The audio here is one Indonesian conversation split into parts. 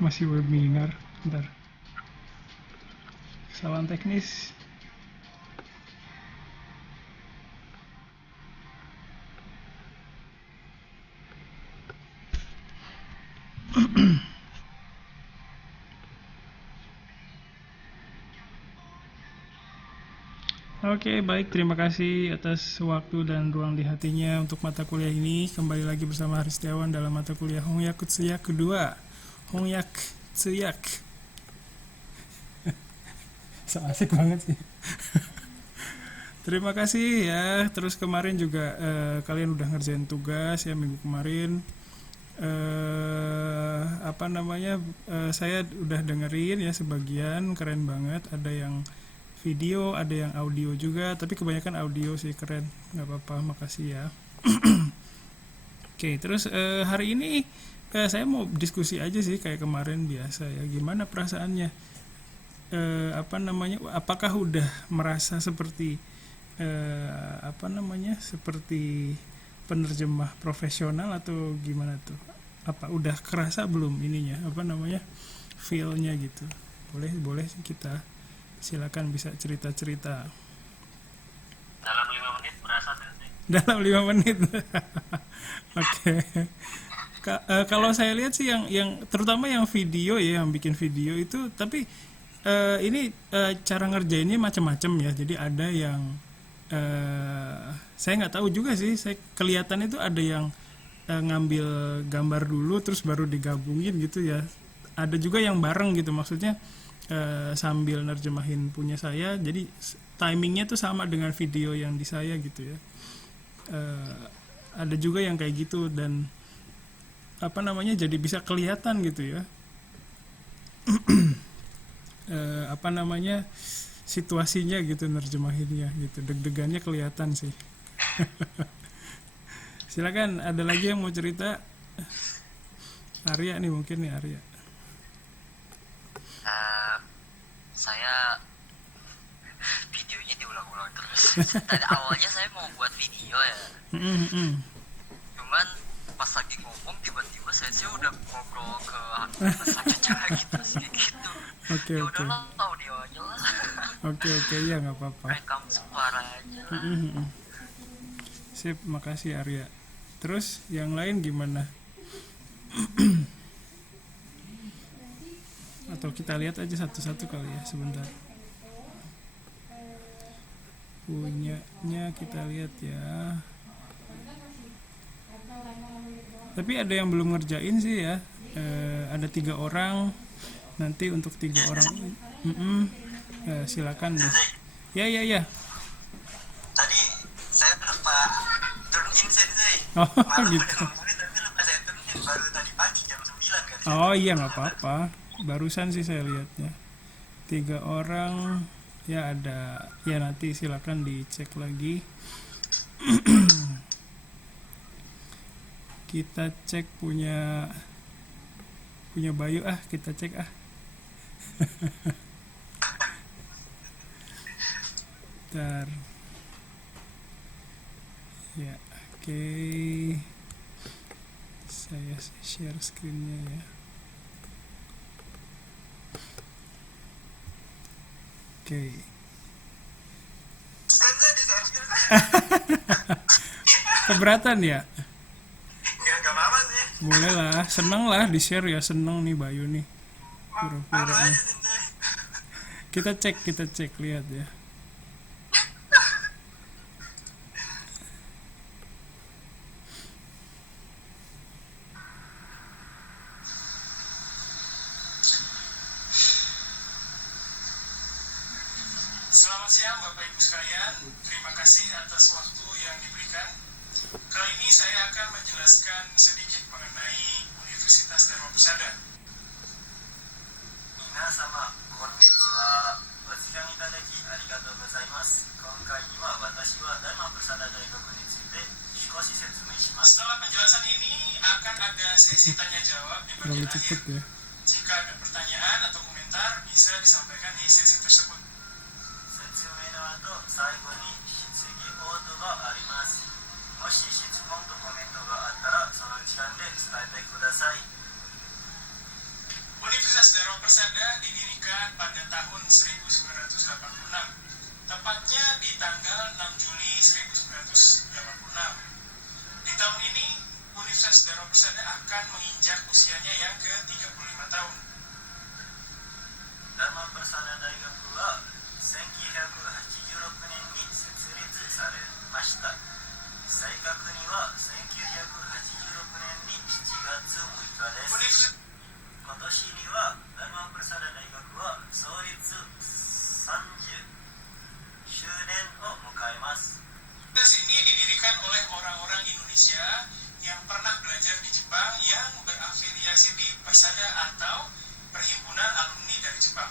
Masih webinar. Bentar. Kesalahan teknis. Oke, baik. Terima kasih atas waktu dan ruang di hatinya untuk mata kuliah ini. Kembali lagi bersama Haris Setiawan dalam mata kuliah Hongyak Tsuyak kedua. Hongyak Tsuyak. So asik banget sih. Terima kasih ya. Terus kemarin juga kalian udah ngerjain tugas ya minggu kemarin. Saya udah dengerin ya sebagian, keren banget. Ada yang video, ada yang audio juga, tapi kebanyakan audio sih, keren. Nggak apa-apa, makasih ya. Oke, terus hari ini saya mau diskusi aja sih kayak kemarin biasa ya. Gimana perasaannya? Apakah udah merasa seperti seperti penerjemah profesional atau gimana tuh? Apa udah kerasa belum ininya? Feel-nya gitu. Boleh sih, kita silakan bisa cerita-cerita. Dalam 5 menit berasa nanti. Dalam 5 menit. Oke. Kalau saya lihat sih yang terutama yang video ya, yang bikin video itu, tapi ini cara ngerjainnya macam-macam ya. Jadi ada yang saya nggak tahu juga sih. Saya kelihatan itu ada yang ngambil gambar dulu terus baru digabungin gitu ya. Ada juga yang bareng gitu, maksudnya sambil nerjemahin punya saya, jadi timingnya tuh sama dengan video yang di saya gitu ya. Ada juga yang kayak gitu dan jadi bisa kelihatan gitu ya. Situasinya gitu nerjemahinnya gitu, deg-degannya kelihatan sih. Silakan, ada lagi yang mau cerita? Arya nih, mungkin nih Arya. Saya videonya diulang-ulang terus. Tadi awalnya saya mau buat video ya, cuman pas lagi ngomong tiba-tiba saya sih udah ngobrol ke selanjutnya gitu sih gitu. Oke. Ya udahlah, audio aja lah. Oke, ya nggak apa-apa. Rekam suara aja lah. Sip, makasih Arya. Terus yang lain gimana? Atau kita lihat aja satu-satu kali ya, sebentar. Punyanya kita lihat ya. Tapi ada yang belum ngerjain sih ya. Ada 3 orang. Nanti untuk 3 orang, silakan nih. Ya. Tadi saya lupa turn in sensei. Oh Malam gitu. udah ngumpulin tapi lupa saya turn in baru tadi pagi jam 9 kan. Oh iya, nggak apa-apa. Barusan sih saya lihatnya 3 orang ya. Ada ya, nanti silakan dicek lagi. Kita cek punya Bayu, kita cek Bentar ya. Oke, saya share screen-nya ya. Oke. Sensei di share screen. Keberatan ya? Enggak apa-apa sih. Boleh lah, seneng lah di share ya, seneng nih Bayu nih. Malu Pura-pura aja nih. sensei. Kita cek lihat ya. Selamat siang Bapak Ibu sekalian, terima kasih atas waktu yang diberikan. Kali ini saya akan menjelaskan sedikit mengenai Universitas Dharma Persada. 皆様こんにちは。お時間いただきありがとうございます。今回は私はダルマプサダ大学について少し説明します。 Setelah penjelasan ini akan ada sesi tanya jawab di bagian akhir. Ya. Jika ada pertanyaan atau komentar bisa disampaikan di sesi tersebut. 説明の後最後に質疑応答があります。もし質問とコメントがあったらその時間で伝えてください。 Universitas 1986, tepatnya di tanggal 6 Juli 1986. Di tahun ini, Universitas Dharma Persada akan menginjak usianya yang ke-35 tahun. ダルマプラサダ大学は1986年に設立されました。正確には1986年に7月6日です。今年にはダルマプラサダ大学は創立30周年を迎えます。 Universitas ini didirikan oleh orang-orang Indonesia yang pernah belajar di Jepang yang berafiliasi di Persada atau Perhimpunan Alumni dari Jepang.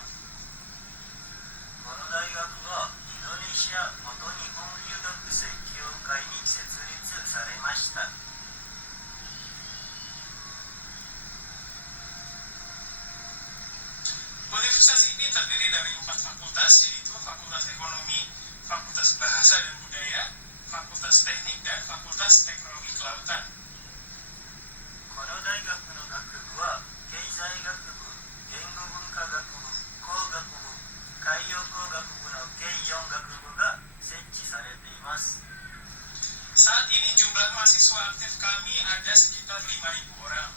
この大学はインドネシア元日本留学生協会に設立されました。 Universitas ini terdiri dari 4 fakultas, yaitu Fakultas Ekonomi, Fakultas Bahasa dan Budaya, Fakultas Teknik, dan Fakultas Teknologi Kelautan. この大学の学部は経済学部、言語文化学部、工学部、海洋工学部の計4学部が設置されています。 Saat ini jumlah mahasiswa aktif kami ada sekitar 5.000 orang.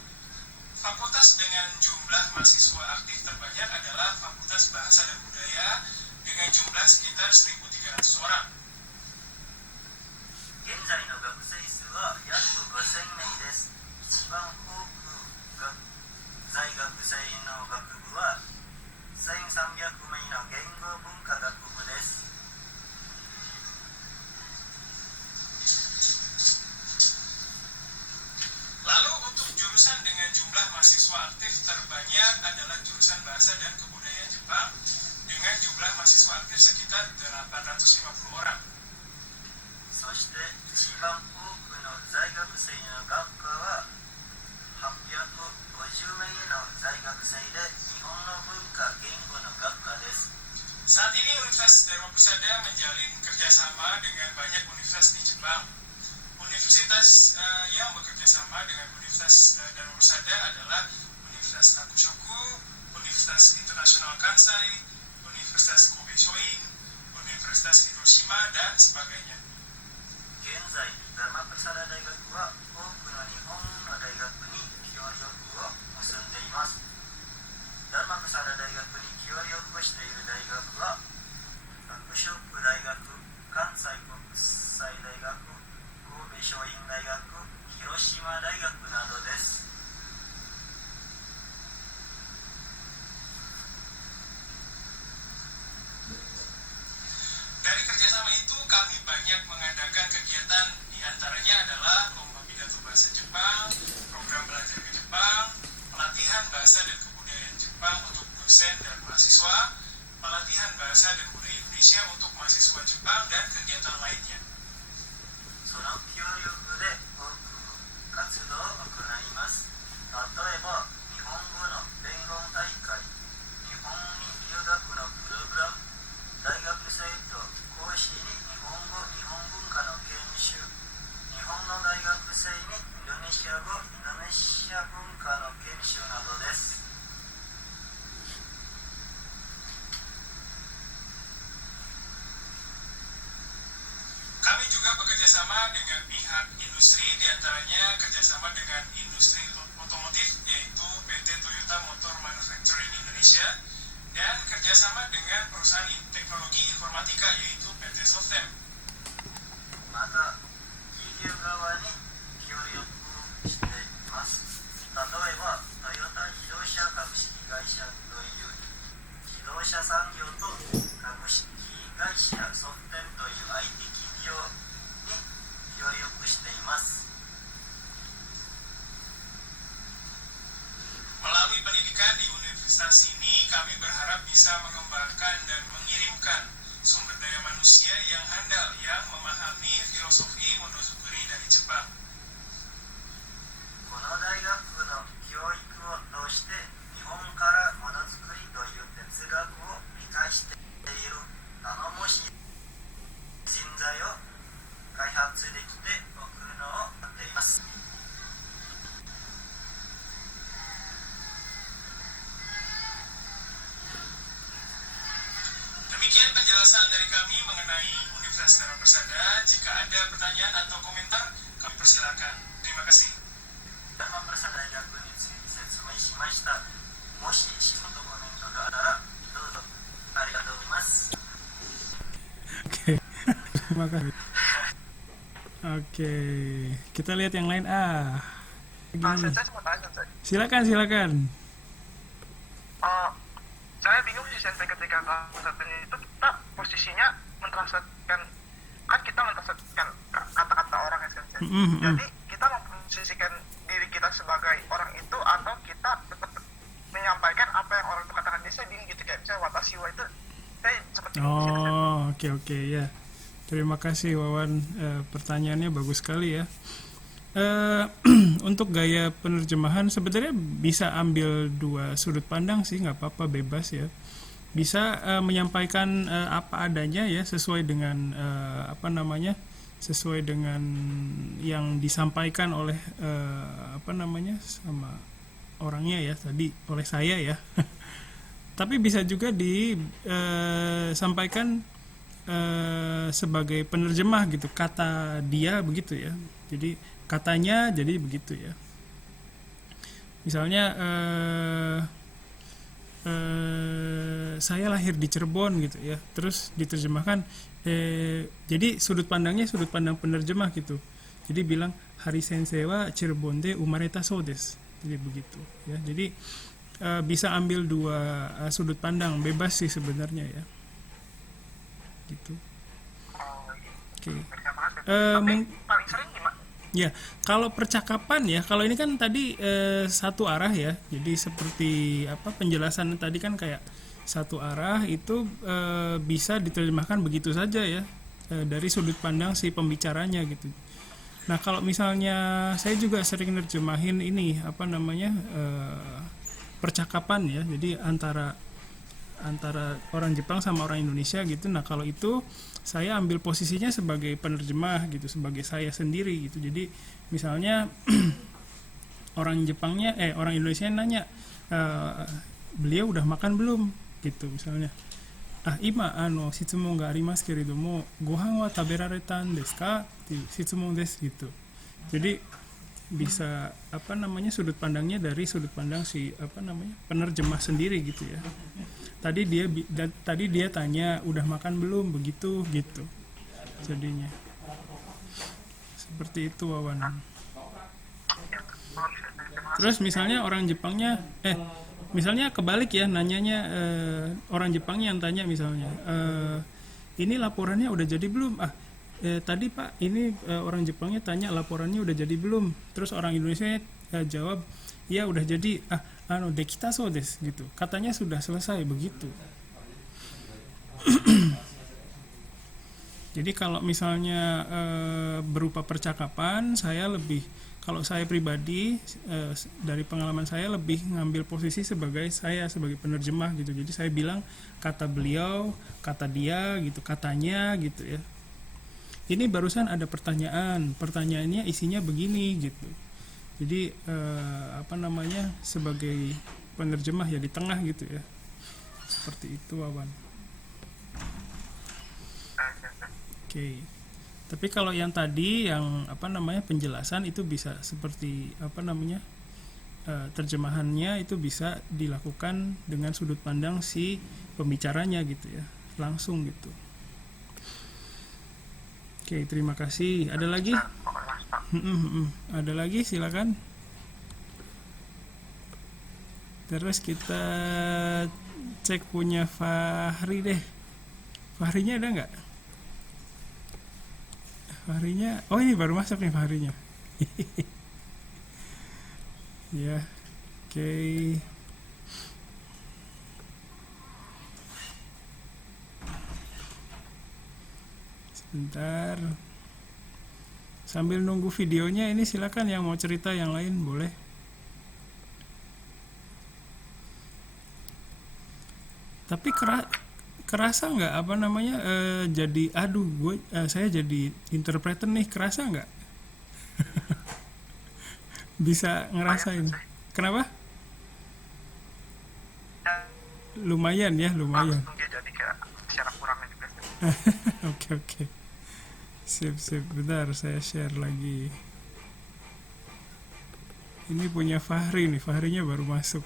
Fakultas dengan jumlah mahasiswa aktif terbanyak adalah Fakultas Bahasa dan Budaya dengan jumlah sekitar 1.300 orang. 現在の学生数は約5000名です。一番多く在学生の学部は1300名の言語文化学部です。 Lalu untuk jurusan dengan jumlah mahasiswa aktif terbanyak adalah jurusan Bahasa dan Kebudayaan Jepang dengan jumlah mahasiswa aktif sekitar 850 orang. そして一番多くの在学生の学科は850名の在学生で日本の文化言語の学科です。 Saat ini Universitas Dharma Persada menjalin kerjasama dengan banyak universitas di Jepang. Universitas yang bekerja sama dengan Universitas Dharma Persada adalah Universitas Takushoku, Universitas Internasional Kansai, Universitas Kobe Shoin, Universitas Hiroshima, dan sebagainya. 現在ダルマプラサダ大学は多くの日本の大学に協力を結んでいます。ダルマプラサダ大学に協力をしている大学はタクショップ大学、関西国際大学、神戸松蔭大学、広島大学などです。 Dari kerjasama itu kami banyak mengadakan kegiatan, diantaranya adalah lomba pidato bahasa Jepang, program belajar ke Jepang, pelatihan bahasa dan kebudayaan Jepang untuk dosen dan mahasiswa, pelatihan bahasa dan budaya Indonesia untuk mahasiswa Jepang, dan kegiatan lainnya. その協力で多く活動を行います。例えば日本語の伝言大会、日本に留学のプログラム、大学生と講師に日本語、日本文化の研修、日本の大学生にインドネシア語、インドネシア文化の研修などです。 Kami juga bekerja sama dengan pihak industri, diantaranya kerjasama dengan industri otomotif, yaitu PT Toyota Motor Manufacturing Indonesia, dan kerjasama dengan perusahaan teknologi informatika, yaitu PT Softem. また企業側に協力しています。例えばトヨタ自動車株式会社という自動車産業と株式会社ソフテンという IT 企業に協力しています。 Melalui pendidikan di universitas ini, kami berharap bisa mengembangkan dan mengirimkan sumber daya manusia yang handal yang memahami filosofi monozukuri dari Jepang. この大学の教育を通して日本からものづくりという哲学を理解している頼もしい人材を開発できておくのを待っています。 Kami Demikian penjelasan dari kami mengenai Universitas Dharma Persada. Jika ada pertanyaan atau komentar, kami persilakan. Terima kasih. ダーマプラサ大学について説明しました。もし質問とコメントがあったらどうぞ。ありがとうございます。 Oke, terima kasih. Oke, kita lihat yang lain. Gini. Sensei mau tanya Sensei. Silakan. Saya bingung sih Sensei ketika translate itu kita posisinya mentranslatekan, kan kita mentranslatekan kata-kata orang ya Sensei. Jadi kita memposisikan diri kita sebagai orang itu atau kita tetap menyampaikan apa yang orang itu katakan. Jadi saya bingung gitu, kayak misalnya watashi wa itu saya seperti Oke ya. Terima kasih Wawan, pertanyaannya bagus sekali ya. Untuk gaya penerjemahan sebenarnya bisa ambil dua sudut pandang sih, nggak apa-apa, bebas ya. Bisa menyampaikan apa adanya ya, sesuai dengan sesuai dengan yang disampaikan oleh sama orangnya ya, tadi oleh saya ya. Tapi bisa juga disampaikan sebagai penerjemah gitu, kata dia begitu ya, jadi katanya jadi begitu ya. Misalnya saya lahir di Cirebon gitu ya, terus diterjemahkan jadi sudut pandangnya sudut pandang penerjemah gitu, jadi bilang Hari Sensei wa Cirebon de umareta so desu, jadi begitu ya. Jadi bisa ambil dua sudut pandang, bebas sih sebenarnya ya, gitu. Oke. paling sering gimana? Ya, kalau percakapan ya, kalau ini kan tadi satu arah ya, jadi seperti penjelasan tadi kan kayak satu arah itu bisa diterjemahkan begitu saja ya, dari sudut pandang si pembicaranya gitu. Nah kalau misalnya saya juga sering nerjemahin ini percakapan ya, jadi antara orang Jepang sama orang Indonesia gitu. Nah kalau itu saya ambil posisinya sebagai penerjemah gitu, sebagai saya sendiri gitu. Jadi misalnya orang Indonesia nanya, beliau udah makan belum gitu misalnya. Ima shitsumon ga arimasu keredomo gohan wa taberaretan desu ka? Shitsumon desu gitu. Jadi bisa sudut pandangnya dari sudut pandang si penerjemah sendiri gitu ya. Tadi dia tanya udah makan belum, begitu gitu jadinya, seperti itu Wawan. Terus misalnya orang Jepangnya misalnya kebalik ya, nanyanya orang Jepangnya yang tanya misalnya, ini laporannya udah jadi belum? Tadi Pak, ini orang Jepangnya tanya laporannya udah jadi belum? Terus orang Indonesia jawab, ya udah jadi. Dekita so desu gitu. Katanya sudah selesai begitu. Jadi kalau misalnya berupa percakapan, kalau saya pribadi dari pengalaman saya lebih ngambil posisi sebagai penerjemah gitu. Jadi saya bilang kata beliau, kata dia gitu, katanya gitu ya. Ini barusan ada pertanyaannya isinya begini gitu. Jadi sebagai penerjemah ya di tengah gitu ya, seperti itu Wawan. Oke. Tapi kalau yang tadi yang penjelasan itu bisa seperti terjemahannya itu bisa dilakukan dengan sudut pandang si pembicaranya gitu ya, langsung gitu. Oke, terima kasih. Ada lagi? Ada lagi, silakan. Terus kita cek punya Fahri deh. Fahrinya ada nggak? Fahrinya, oh ini baru masuk nih Fahrinya. Ya, oke. Sebentar. Sambil nunggu videonya ini silakan yang mau cerita yang lain boleh. Tapi kerasa nggak jadi saya jadi interpreter nih, kerasa nggak? Bisa ngerasain. Kenapa? Lumayan ya, lumayan. Langsung dia jadi kayak secara Oke, oke. Sip, sip. Bentar, saya share lagi. Ini punya Fahri nih. Fahrinya baru masuk.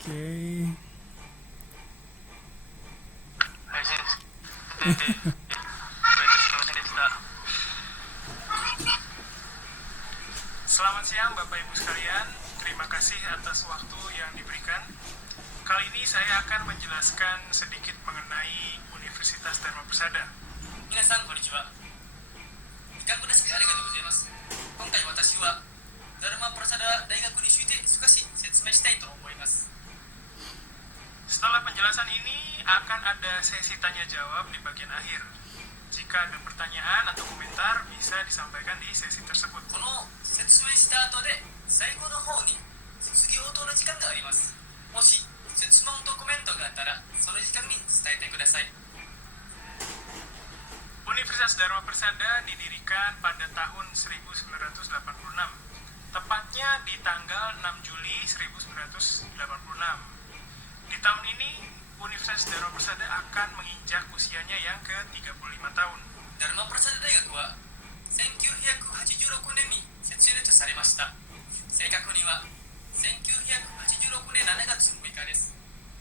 Oke. はい先生でバイトしてませんでした。 Selamat siang Bapak Ibu sekalian. Terima kasih atas waktu yang diberikan. Kali ini saya akan menjelaskan sedikit mengenai Universitas Dharma Persada. 皆さんこんにちは。時間くださりありがとうございます。今回私はダルマプラサダ大学について少し説明したいと思います。 Setelah penjelasan ini akan ada sesi tanya jawab di bagian akhir. Jika ada pertanyaan atau komentar bisa disampaikan di sesi tersebut. この説明した後で最後の方に質疑応答の時間があります。もし質問とコメントがあったらその時間に伝えてください。 Universitas Dharma Persada didirikan pada tahun 1986, tepatnya di tanggal 6 Juli 1986. Di tahun ini, Universitas Dharma Persada akan menginjak usianya yang ke-35 tahun. ダルマプラサダ大学は1986年に設立されました。正確には1986年7月6日です。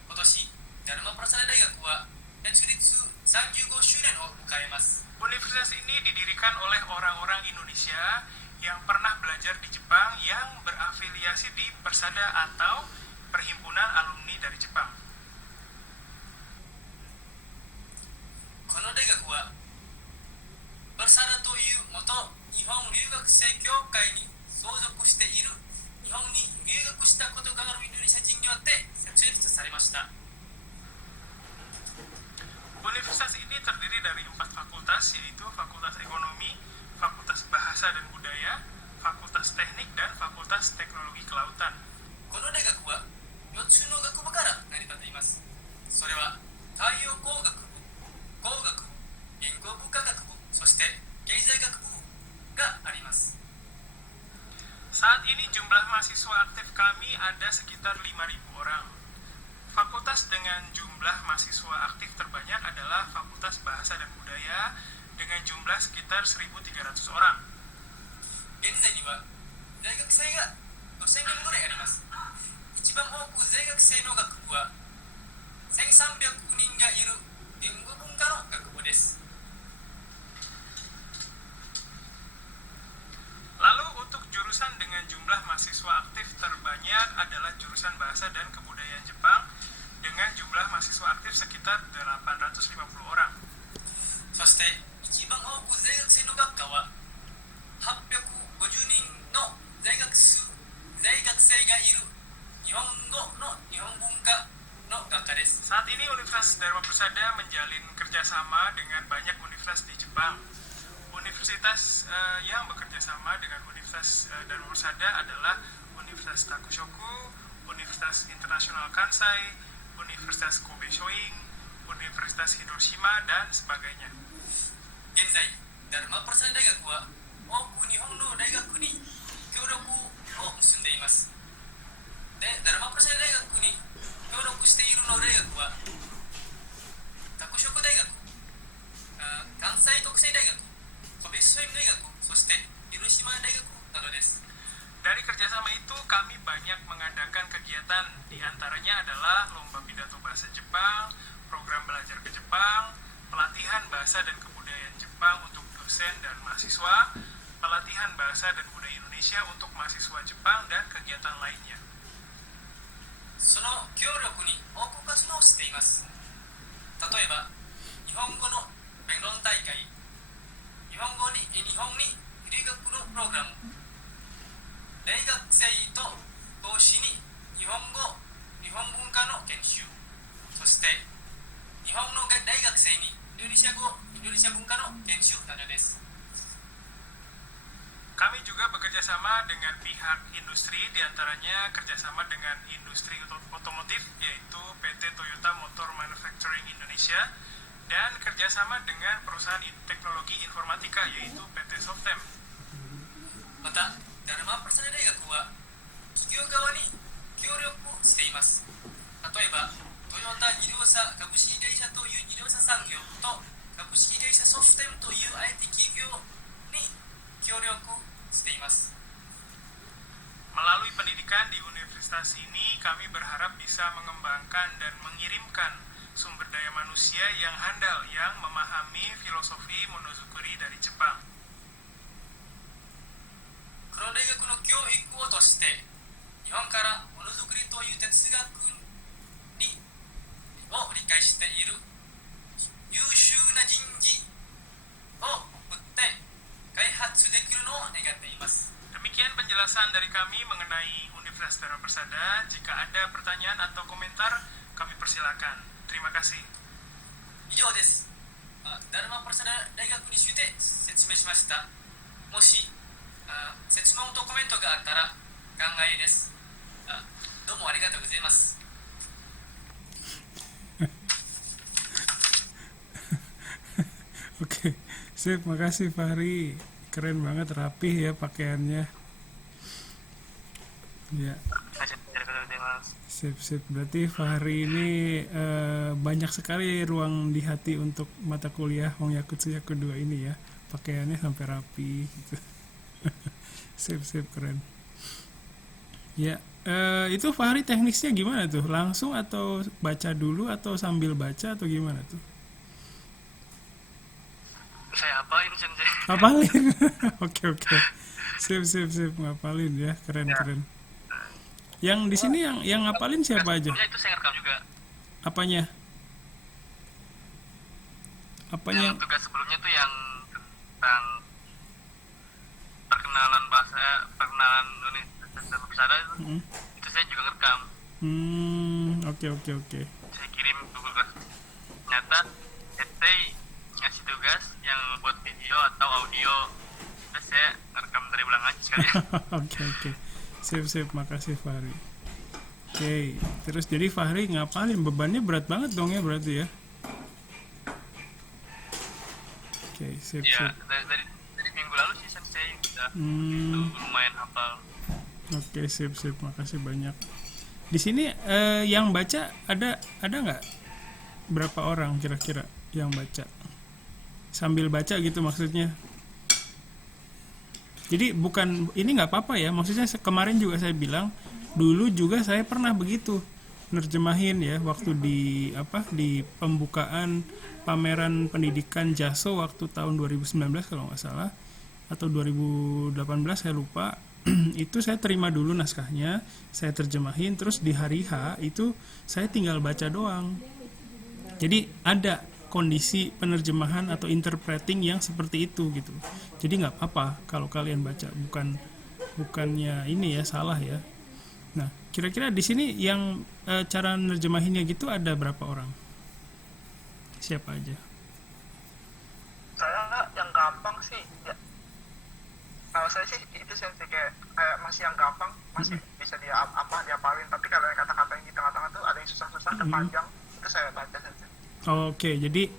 今年ダルマプラサダ大学は設立35周年を迎えます。 Universitas ini didirikan oleh orang-orang Indonesia yang pernah belajar di Jepang yang berafiliasi di Persada atau Perhimpunan Alumni dari Jepang. この大学はパルサダという元日本留学生協会に所属している日本に留学したことがあるインドネシア人によって設立されました。 Universitas ini terdiri dari 4 fakultas, yaitu Fakultas Ekonomi, Fakultas Bahasa dan Budaya, Fakultas Teknik, dan Fakultas Teknologi Kelautan. この大学は4つの学部から成り立っています。それは海洋工学部、工学部、言語文化学部、そして経済学部があります。 Saat ini jumlah mahasiswa aktif kami ada sekitar 5.000 orang. Fakultas dengan jumlah mahasiswa aktif terbanyak adalah Fakultas Bahasa dan Budaya dengan jumlah sekitar 1.300 orang. 現在には大学生が5000人ぐらいあります。一番多く在学生の学部は1300人がいる言語文化の学部です。 Lalu untuk jurusan dengan jumlah mahasiswa aktif terbanyak adalah jurusan Bahasa dan Kebudayaan Jepang dengan jumlah mahasiswa aktif sekitar 850 orang. そして一番多く在学生の学科は850人の在学生がいる日本語の日本文化の学科です。 Saat ini Universitas Dharma Persada menjalin kerjasama dengan banyak universitas di Jepang. Universitas yang bekerja sama dengan Universitas Dharma Persada adalah Universitas Takushoku, Universitas Internasional Kansai, Universitas Kobe Shoin, Universitas Hiroshima, dan sebagainya. 現在ダルマプラサダ大学は多く日本の大学に協力を結んでいます。で、ダルマプラサダ大学に協力しているの大学は拓殖大学、関西国際大学、神戸商業大学、そして広島大学などです。 Dari kerjasama itu kami banyak mengadakan kegiatan, diantaranya adalah lomba pidato bahasa Jepang, program belajar ke Jepang, pelatihan bahasa dan kebudayaan Jepang untuk dosen dan mahasiswa, pelatihan bahasa dan budaya Indonesia untuk mahasiswa Jepang, dan kegiatan lainnya. その協力に多く活動しています。例えば、日本語の弁論大会、日本に留学のプログラム、大学生と同士に日本語、日本文化の研修、そして日本の大学生にインドネシア語、インドネシア文化の研修などです。 Kami juga bekerja sama dengan pihak industri, diantaranya kerjasama dengan industri otomotif, yaitu PT Toyota Motor Manufacturing Indonesia, dan kerjasama dengan perusahaan teknologi informatika, yaitu PT Softem. また、ダルマプラサダ大学は企業側に協力しています。例えば、トヨタ自社株式会社という自動車産業と株式会社ソフテムという IT 企業に協力しています。 Melalui pendidikan di universitas ini, kami berharap bisa mengembangkan dan mengirimkan sumber daya manusia yang handal yang memahami filosofi monozukuri dari Jepang. この大学の教育をとして日本からものづくりという哲学にを理解している優秀な人事を送って開発できるのを願っています。 Demikian penjelasan dari kami mengenai Universitas Dharma Persada. Jika ada pertanyaan atau komentar, kami persilakan. Terima kasih. 以上です。ダルマパルサダ大学について説明しました。もし質問とコメントがあったら考えです。どうもありがとうございます。 Oke, sip, makasih Fahri. Keren banget, rapih ya pakaiannya. Ya, ありがとうございます。 sip. Berarti Fahri ini banyak sekali ruang di hati untuk mata kuliah Hongyakutsuyaku 2 ini ya. Pakaiannya sampai rapi gitu. Sip, keren. Ya, itu Fahri teknisnya gimana tuh? Langsung atau baca dulu atau sambil baca atau gimana tuh? Saya apain sensei? Ngapalin. Oke. Sip, ngapalin ya. Keren. Yang di sini yang ngapalin siapa aja? Sebelumnya itu saya rekam juga. Apanya? Yang tugas sebelumnya tuh yang tentang perkenalan Universitas Dharma Persada itu. Itu saya juga ngerekam. Oke. Saya kirim Google Class. Ternyata sensei ngasih tugas yang buat video atau audio. Terus saya ngerekam dari ulang aja sekalian. Oke. Sip, makasih Fahri. Oke, terus jadi Fahri ngapalin, bebannya berat banget dong ya berarti ya. Oke, sip. Ya, dari minggu lalu sih sensei udah itu lumayan hafal. Oke, sip, makasih banyak. Di sini yang baca ada nggak? Berapa orang kira-kira yang baca? Sambil baca gitu maksudnya. Jadi bukan ini nggak apa-apa ya, maksudnya kemarin juga saya bilang dulu juga saya pernah begitu nerjemahin ya waktu di pembukaan pameran pendidikan JASO waktu tahun 2019 kalau nggak salah atau 2018 saya lupa. Itu saya terima dulu naskahnya, saya terjemahin, terus di hari H itu saya tinggal baca doang. Jadi ada kondisi penerjemahan atau interpreting yang seperti itu gitu. Jadi nggak apa-apa kalau kalian baca, bukannya ini ya salah ya. Nah, kira-kira di sini yang cara nerjemahinnya gitu ada berapa orang? Siapa aja? Saya yang gampang sih ya. Kalau saya sih itu sensei kayak masih yang gampang, masih bisa diapalin. Tapi kalau yang kata-kata yang di tengah-tengah tuh ada yang susah-susah dan panjang, itu saya baca sensei. Oke, jadi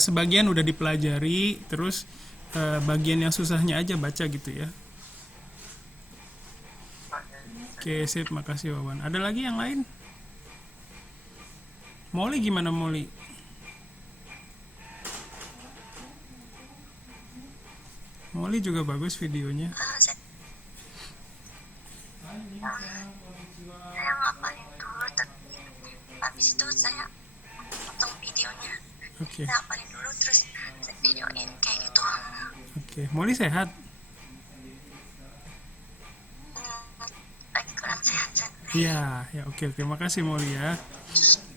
sebagian udah dipelajari, terus bagian yang susahnya aja baca gitu ya. Oke, sip, makasih Wawan. Ada lagi yang lain? Molly gimana Molly? Molly juga bagus videonya. Saya ngapalin dulu, habis itu saya potong videonya. Oke. Saya ngapalin dulu terus saya videoin kayak gitu. Oke, Molly sehat? Lagi kurang sehat. Iya, ya oke. Makasih Molly ya.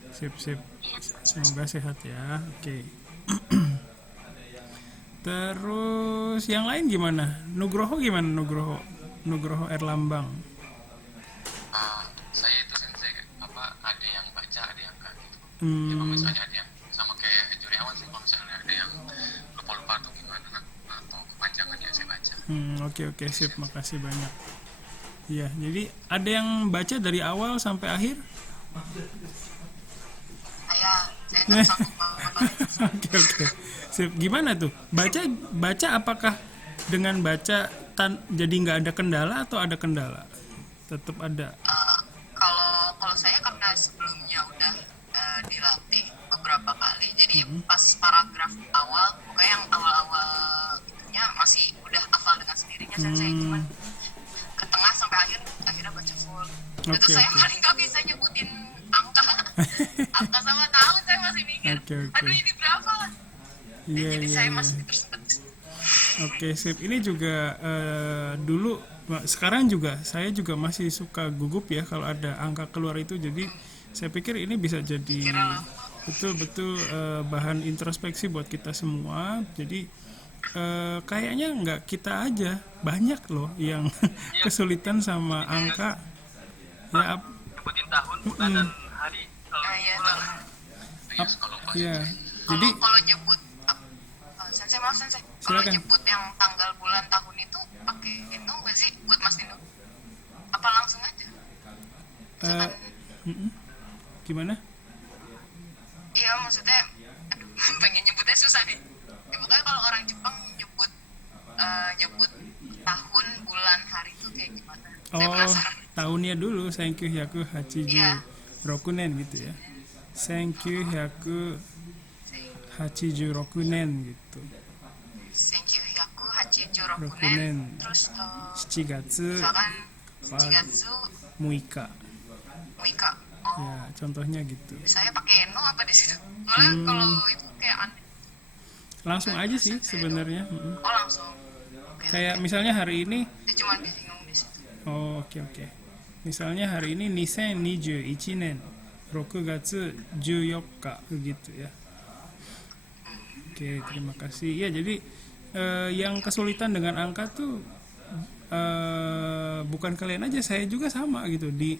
Sip. Semoga sehat ya. Oke. Terus yang lain gimana? Nugroho gimana Nugroho? Nugroho Erlambang. Saya itu sensei ada yang baca, ada yang enggak gitu. Ya, kalau misalnya ada yang sama kayak Juriawan sih, kalau misalnya ada yang lupa atau gimana atau kepanjangan ya saya baca. Oke, sip, makasih banyak. Iya, jadi ada yang baca dari awal sampai akhir? Saya tak sanggup banget. Oke. Sip, gimana tuh? Baca apakah dengan baca jadi nggak ada kendala atau ada kendala? Tetap ada. Kalau saya karena sebelumnya udah dilatih beberapa kali. Jadi pas paragraf awal, pokoknya yang awal-awal itunya masih udah hafal dengan sendirinya sensei, cuman ke tengah sampai akhirnya baca full. Itu Oke, saya oke. paling nggak bisa nyebutin angka, angka sama tahun saya masih mikir. Oke, oke. Aduh ini berapa lah? Iya, Jadi iya, saya iya. masih tersendat. Oke, sip. Ini juga dulu, sekarang juga saya juga masih suka gugup ya kalau ada angka keluar itu. Jadi saya pikir ini bisa jadi betul-betul bahan introspeksi buat kita semua. Jadi kayaknya nggak kita aja, banyak loh yang kesulitan sama angka. Ya, Sebutin tahun, bulan, dan hari kalau Iya, bulan. Iya, suka lupa. ya. Jadi kalau nyebut sensei, maaf sensei, kalau Silakan. nyebut yang tanggal bulan tahun itu pakai itu nggak sih buat Mas Dino? Apa langsung aja? eh, gimana? Iya maksudnya, aduh, pengen nyebutnya susah nih. Ya, pokoknya kalau orang Jepang nyebut tahun, bulan, hari itu kayak gimana? Saya Oh, penasaran. tahunnya dulu Senkyu Hyaku Hachiju Iya. Rokunen gitu ya. Senkyu Hyaku Hachiju Rokunen gitu. Senkyu Hyaku Hachiju Rokunen. Rokunen. Terus 7月 misalkan Shichigatsu Muika. Muika. Oh, Ya, contohnya gitu. saya pakai no apa di situ? Soalnya kalau itu kayak aneh. Langsung aja sih sebenarnya. Oh langsung. Oke, Kayak misalnya hari ini, dia cuma bingung di situ. oh oke. Misalnya hari ini 2021年6月14日gitu ya. Oke, terima kasih. Ya, jadi yang kesulitan dengan angka tuh bukan kalian aja, saya juga sama gitu. Di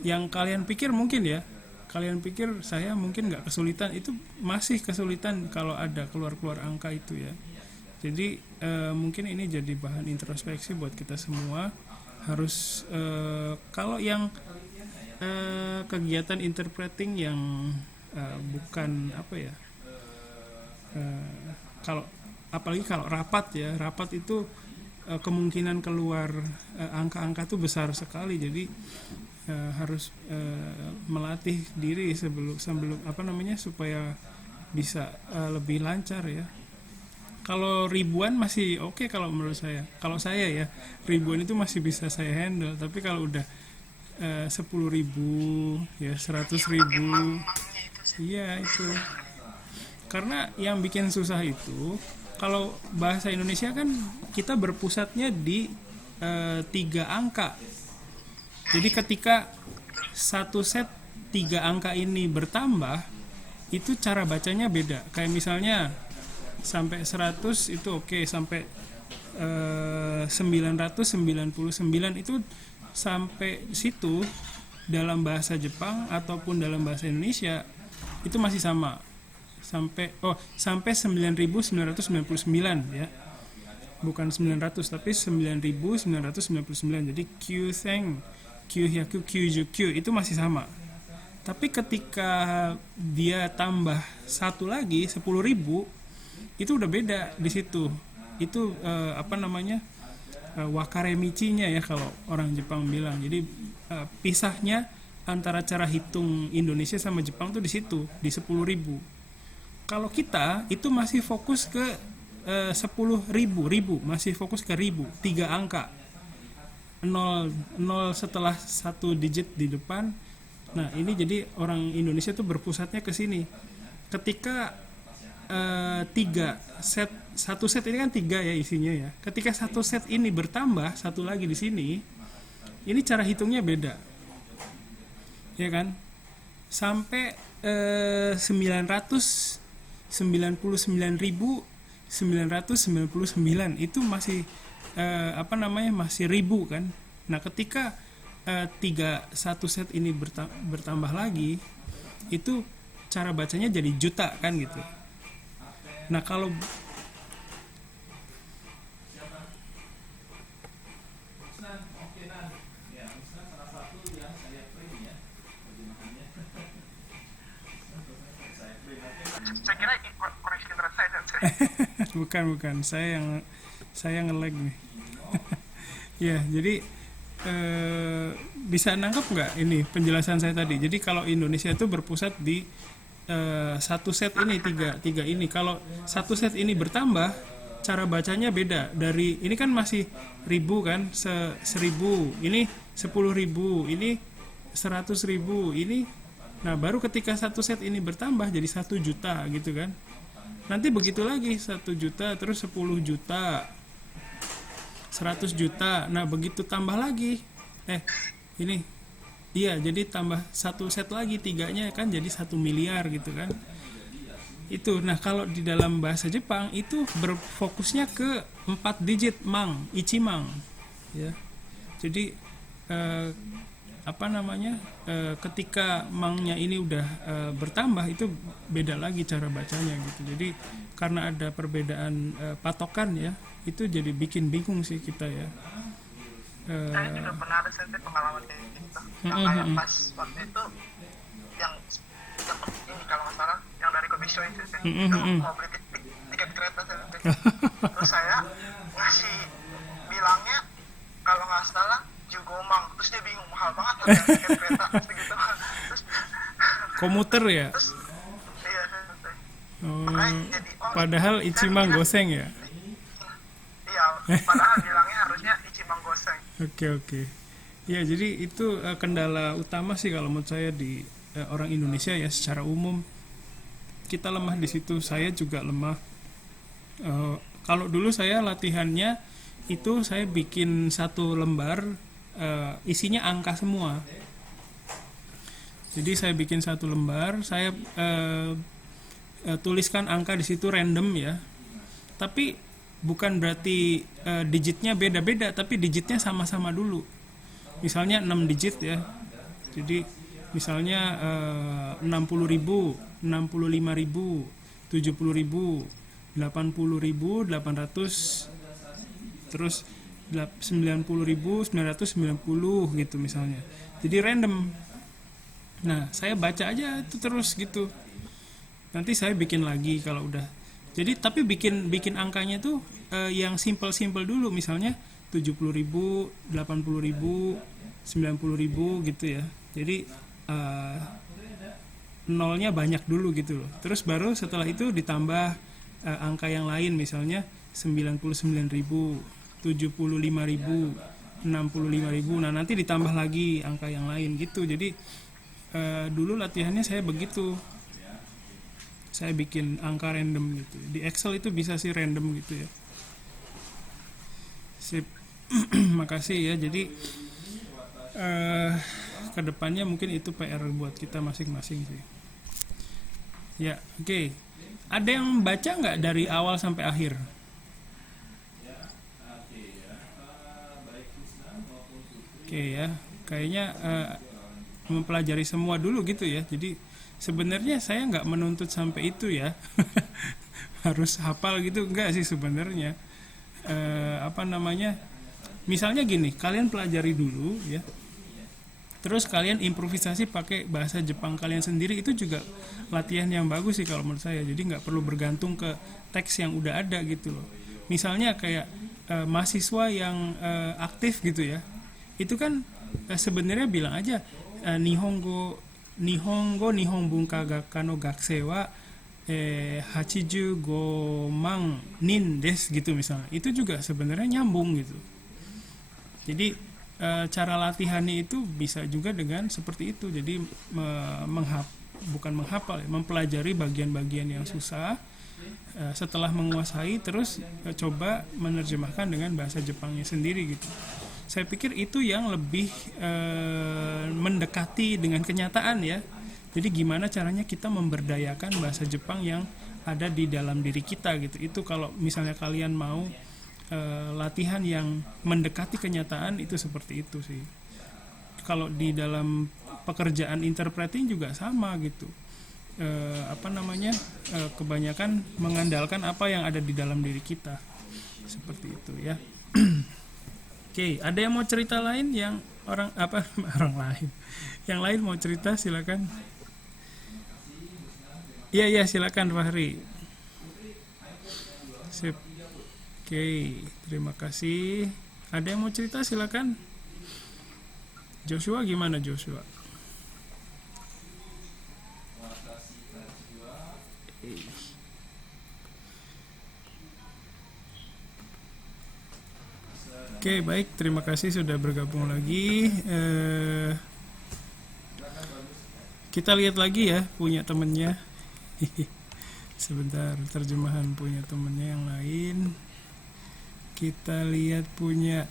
yang kalian pikir mungkin ya, kalian pikir saya mungkin nggak kesulitan, itu masih kesulitan kalau ada keluar angka itu ya. Jadi mungkin ini jadi bahan introspeksi buat kita semua. Harus kalau yang kegiatan interpreting yang bukan apa ya, kalau apalagi kalau rapat ya, rapat itu kemungkinan keluar angka-angka itu besar sekali. Jadi harus melatih diri sebelum apa namanya supaya bisa lebih lancar ya. Kalau ribuan masih oke kalau menurut saya. Kalau saya ya, ribuan itu masih bisa saya handle. Tapi kalau udah 10.000 ya 100.000, Mangnya itu sih. iya itu. Karena yang bikin susah itu, kalau bahasa Indonesia kan kita berpusatnya di 3 angka. Jadi ketika satu set 3 angka ini bertambah, itu cara bacanya beda. Kayak misalnya sampai 100 itu oke, sampai 999 itu sampai situ dalam bahasa Jepang ataupun dalam bahasa Indonesia itu masih sama. Sampai 9.999 ya. Bukan 900 tapi 9.999. Jadi Kyuseng, Kyuhyaku, Kyuju itu masih sama. Tapi ketika dia tambah satu lagi 10.000, itu udah beda di situ. Itu wakare michinya ya kalau orang Jepang bilang. Jadi pisahnya antara cara hitung Indonesia sama Jepang tuh di situ, di 10.000. Kalau kita itu masih fokus ke 10.000, masih fokus ke 1.000, 3 angka. 0 setelah satu digit di depan. Nah, ini jadi orang Indonesia tuh berpusatnya ke sini. Ketika 3 set, satu set ini kan 3 ya isinya ya. Ketika satu set ini bertambah satu lagi di sini, ini cara hitungnya beda, ya kan? Sampai 999.999 itu masih masih ribu kan. Nah, ketika satu set ini bertambah lagi, itu cara bacanya jadi juta kan gitu. Nah, kalau Saya kira koreksi internet saya. bukan saya yang nge-lag nih. Ya, jadi bisa nangkep nggak ini penjelasan saya tadi? Jadi kalau Indonesia itu berpusat di satu set ini tiga ini. Kalau satu set ini bertambah, cara bacanya beda. Dari ini kan masih ribu kan, 1000, ini 10.000, ini 100.000, ini. Nah baru ketika satu set ini bertambah jadi 1 juta gitu kan. Nanti begitu lagi 1 juta, terus 10 juta, 100 juta. Nah begitu tambah lagi, ini. Iya, jadi tambah satu set lagi, tiganya kan jadi 1 miliar gitu kan. Itu, nah kalau di dalam bahasa Jepang itu berfokusnya ke 4 digit mang, ichimang. Ya, jadi ketika mangnya ini udah bertambah itu beda lagi cara bacanya gitu. Jadi karena ada perbedaan patokan ya, itu jadi bikin bingung sih kita ya. Saya juga pernah ada sensei pengalaman kayak gitu. Yang kayak pas waktu itu yang ini kalau nggak salah yang dari Kobisho itu mau beli tiket kereta sensei. Terus saya ngasih bilangnya kalau nggak salah Jugomang, terus dia bingung mahal banget harga tiket kereta segitu. Terus Komuter ya. Terus iya sensei. Jadi, Padahal Ichimang goseng ya. Iya, padahal bilangnya harusnya Ichimang goseng. Oke. Ya, jadi itu kendala utama sih kalau menurut saya di orang Indonesia ya secara umum. Kita lemah di situ, saya juga lemah. Kalau dulu saya latihannya itu saya bikin satu lembar isinya angka semua. Jadi saya bikin satu lembar, saya tuliskan angka di situ random ya. Tapi bukan berarti digitnya beda-beda, tapi digitnya sama-sama dulu. Misalnya 6 digit ya. Jadi misalnya 60.000, 65.000, 70.000, 80.800, terus 90.990 gitu misalnya. Jadi random. Nah, saya baca aja itu terus gitu. Nanti saya bikin lagi kalau udah. Jadi tapi bikin angkanya tuh yang simple dulu, misalnya 70.000, 80.000, 90.000 gitu ya. Jadi nolnya banyak dulu gitu loh. Terus baru setelah itu ditambah angka yang lain, misalnya 99.000, 75.000, 65.000. Nah nanti ditambah lagi angka yang lain gitu. Jadi dulu latihannya saya begitu. Saya bikin angka random gitu. Di Excel itu bisa sih random gitu ya. Sip. Makasih ya. Jadi kedepannya mungkin itu PR buat kita masing-masing sih. Ya, oke. Ada yang baca nggak dari awal sampai akhir? Oke ya. Kayaknya mempelajari semua dulu gitu ya. Jadi sebenarnya saya nggak menuntut sampai itu ya. Harus hafal gitu, enggak sih sebenarnya. Misalnya gini, kalian pelajari dulu ya. Terus kalian improvisasi pakai bahasa Jepang kalian sendiri, itu juga latihan yang bagus sih kalau menurut saya. Jadi nggak perlu bergantung ke teks yang udah ada gitu loh. Misalnya kayak mahasiswa yang aktif gitu ya. Itu kan sebenarnya bilang aja Nihongo Nihon Bunka Gakka no gakusei wa 85 man nin desu gitu misalnya. Itu juga sebenarnya nyambung gitu. Jadi cara latihannya itu bisa juga dengan seperti itu. Jadi bukan menghafal ya, mempelajari bagian-bagian yang susah. Setelah menguasai terus coba menerjemahkan dengan bahasa Jepangnya sendiri gitu. Saya pikir itu yang lebih mendekati dengan kenyataan ya. Jadi gimana caranya kita memberdayakan bahasa Jepang yang ada di dalam diri kita gitu. Itu kalau misalnya kalian mau latihan yang mendekati kenyataan, itu seperti itu sih. Kalau di dalam pekerjaan interpreting juga sama gitu. Kebanyakan mengandalkan apa yang ada di dalam diri kita. Seperti itu ya. Oke, ada yang mau cerita lain yang orang lain. Yang lain mau cerita silakan. Iya silakan Fahri. Sip. Oke, terima kasih. Ada yang mau cerita silakan. Joshua gimana Joshua? Oke, baik, terima kasih sudah bergabung lagi. Kita lihat lagi ya punya temennya. Sebentar, terjemahan punya temennya yang lain. Kita lihat punya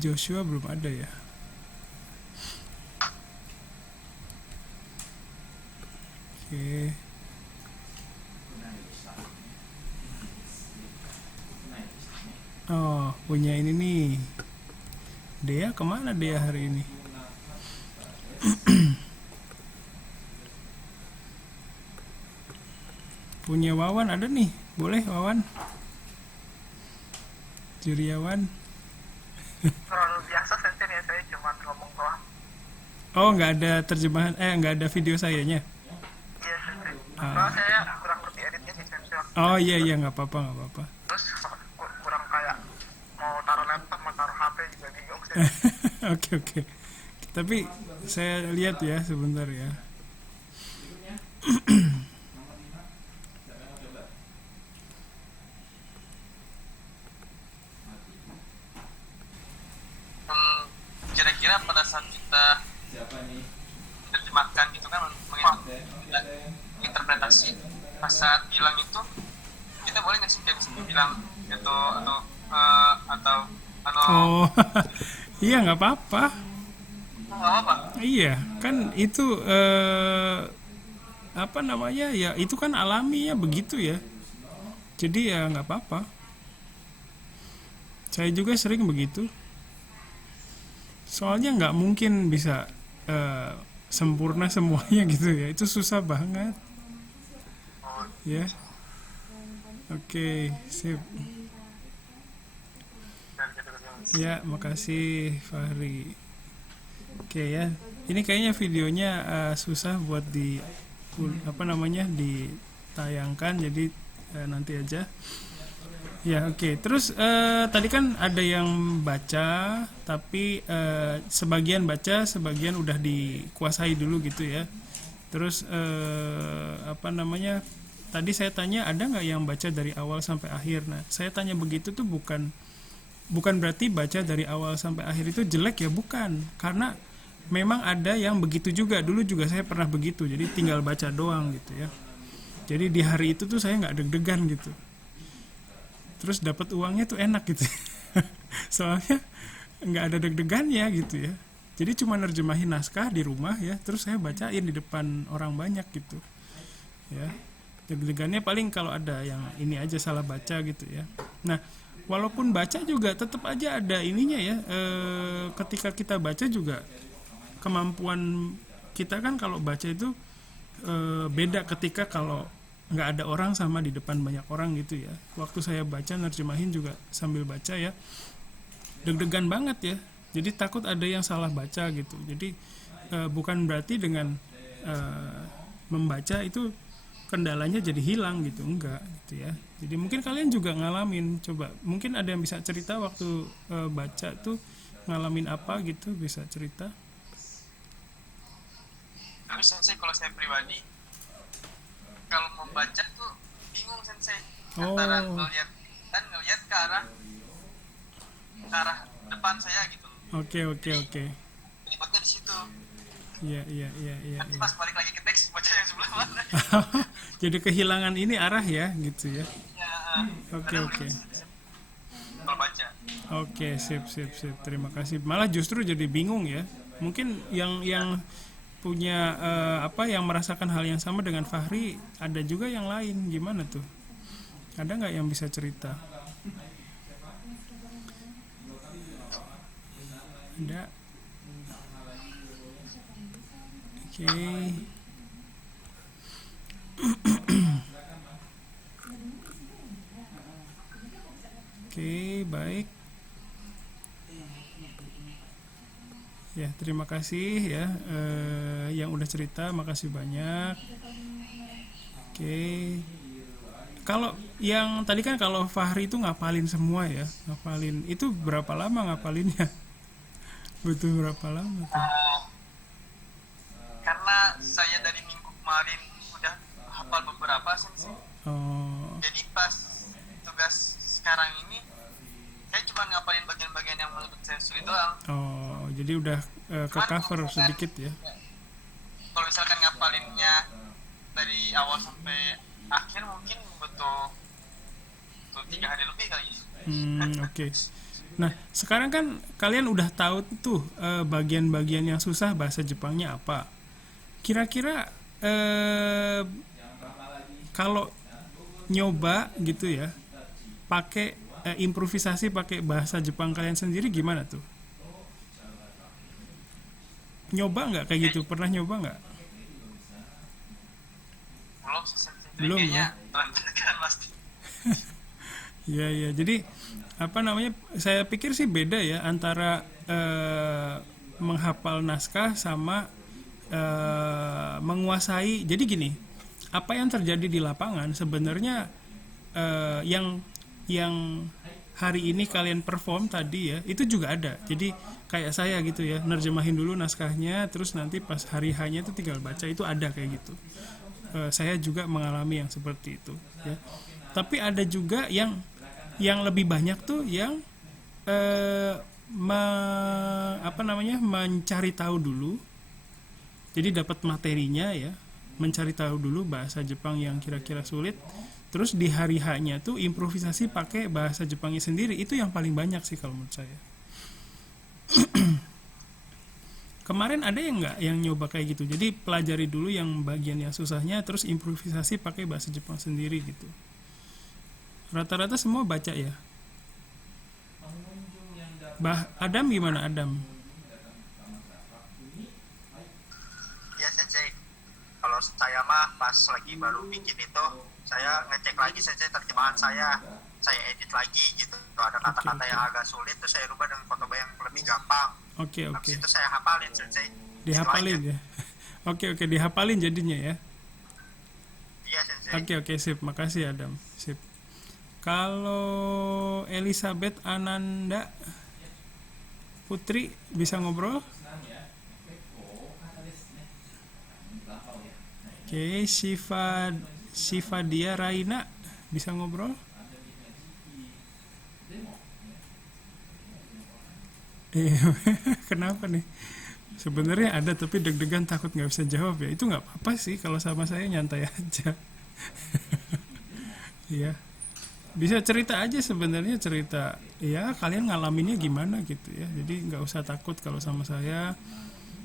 Joshua belum ada ya. Oke. Oh, punya ini nih. Dea kemana Dea hari ini? Punya Wawan ada nih. Boleh Wawan? Juriawan. Terlalu biasa sensei ya, saya cuma ngomong doang. Oh, nggak ada terjemahan, nggak ada video sayanya. Iya sensei. Soalnya saya kurang ngerti editnya sih sensei. Oh iya iya, nggak apa-apa nggak apa-apa. Terus kurang kayak mau taruh laptop mau taruh HP juga bingung sih. Oke oke. Tapi saya lihat ya sebentar ya. Kira-kira pada saat kita terjemahkan gitu kan menginterpretasi pas saat bilang itu kita boleh nggak sih kayak misalnya bilang gitu atau Oh iya nggak apa-apa. nggak apa Iya kan itu apa namanya ya itu kan alami ya begitu ya. Jadi ya nggak apa-apa. Saya juga sering begitu. Soalnya nggak mungkin bisa sempurna semuanya gitu ya. Itu susah banget. Ya. Oke, sip. Ya, makasih Fahri. Oke ya. Ini kayaknya videonya susah buat ditayangkan, jadi nanti aja. Ya, oke. Terus tadi kan ada yang baca, tapi sebagian baca, sebagian udah dikuasai dulu gitu ya. Terus tadi saya tanya ada nggak yang baca dari awal sampai akhir. Nah, saya tanya begitu tuh bukan berarti baca dari awal sampai akhir itu jelek ya, bukan. Karena memang ada yang begitu juga. Dulu juga saya pernah begitu, jadi tinggal baca doang gitu ya. Jadi di hari itu tuh saya nggak deg-degan gitu. Terus dapat uangnya tuh enak gitu. Soalnya nggak ada deg-degannya gitu ya. Jadi cuma nerjemahin naskah di rumah ya, terus saya bacain di depan orang banyak gitu. Ya. Deg-degannya paling kalau ada yang ini aja salah baca gitu ya. Nah, walaupun baca juga tetap aja ada ininya ya. Ketika kita baca juga kemampuan kita kan kalau baca itu beda ketika kalau nggak ada orang sama di depan banyak orang gitu ya. Waktu saya baca nerjemahin juga sambil baca ya, deg-degan banget ya. Jadi takut ada yang salah baca gitu. Jadi bukan berarti dengan membaca itu kendalanya jadi hilang gitu, enggak gitu ya. Jadi mungkin kalian juga ngalamin, coba mungkin ada yang bisa cerita waktu baca tuh ngalamin apa gitu, bisa cerita. Tapi sensei kalau saya pribadi kalau membaca tuh bingung sensei antara ngelihat ke arah depan saya gitu. Oke. Terlibatnya di situ. Iya. Nanti pas balik lagi ke teks baca yang sebelah mana. Jadi kehilangan ini arah ya gitu ya. Oke. Kalau baca. Oke, sip. Terima kasih. Malah justru jadi bingung ya. Mungkin yang punya yang merasakan hal yang sama dengan Fahri, ada juga yang lain. Gimana tuh? Ada nggak yang bisa cerita? Ada. Oke. Oke, baik. Ya, terima kasih ya yang udah cerita, makasih banyak. Oke. Kalau yang tadi kan kalau Fahri itu ngapalin semua ya, ngapalin itu berapa lama ngapalinnya? Butuh berapa lama tuh? Karena saya dari minggu kemarin udah hafal beberapa sensei. Oh, Jadi pas tugas sekarang ini saya cuma ngapalin bagian-bagian yang menurut saya sulit doang. oh, jadi udah ke cover sedikit ya? Kalau misalkan ngapalinnya dari awal sampai akhir mungkin butuh 3 hari lebih kali. Oke. Nah, sekarang kan kalian udah tahu tuh bagian-bagian yang susah bahasa Jepangnya apa. Kira-kira kalau nyoba gitu ya, pakai improvisasi pakai bahasa Jepang kalian sendiri gimana tuh? Nyoba nggak kayak gitu? Pernah nyoba nggak? Belum sih sensei. Belum, Kayaknya ya? berantakan pasti. Iya, iya. Jadi apa namanya? Saya pikir sih beda ya antara menghafal naskah sama menguasai. Jadi gini, apa yang terjadi di lapangan sebenarnya yang hari ini kalian perform tadi ya, itu juga ada. Jadi kayak saya gitu ya, nerjemahin dulu naskahnya, terus nanti pas hari hanya itu tinggal baca, itu ada kayak gitu. Saya juga mengalami yang seperti itu ya. Tapi ada juga yang lebih banyak tuh yang mencari tahu dulu. Jadi dapat materinya ya, mencari tahu dulu bahasa Jepang yang kira-kira sulit. Terus di hari hanya tuh improvisasi pakai bahasa Jepangnya sendiri, itu yang paling banyak sih kalau menurut saya. Kemarin ada yang nggak yang nyoba kayak gitu? Jadi pelajari dulu yang bagian yang susahnya, terus improvisasi pakai bahasa Jepang sendiri gitu. Rata-rata semua baca ya. Adam gimana Adam? Ya sensei. Kalau saya mah pas lagi baru bikin itu, saya ngecek lagi sensei terjemahan saya edit lagi gitu. Ada kata-kata yang agak sulit tuh saya rubah dengan kotoba yang lebih gampang. Oke. Habis itu saya hafalin sensei. Dihafalin Gitu aja. ya. Oke, dihafalin jadinya ya. Iya sensei. Oke, sip. Makasih Adam. Sip. Kalau Elizabeth Ananda Putri bisa ngobrol? Oke, Shiva dia Raina bisa ngobrol? Kenapa nih? Sebenarnya ada tapi deg-degan takut nggak bisa jawab ya. Itu nggak apa-apa sih kalau sama saya nyantai aja. Iya. Bisa cerita aja sebenarnya, cerita ya kalian ngalaminnya gimana gitu ya. Jadi nggak usah takut kalau sama saya.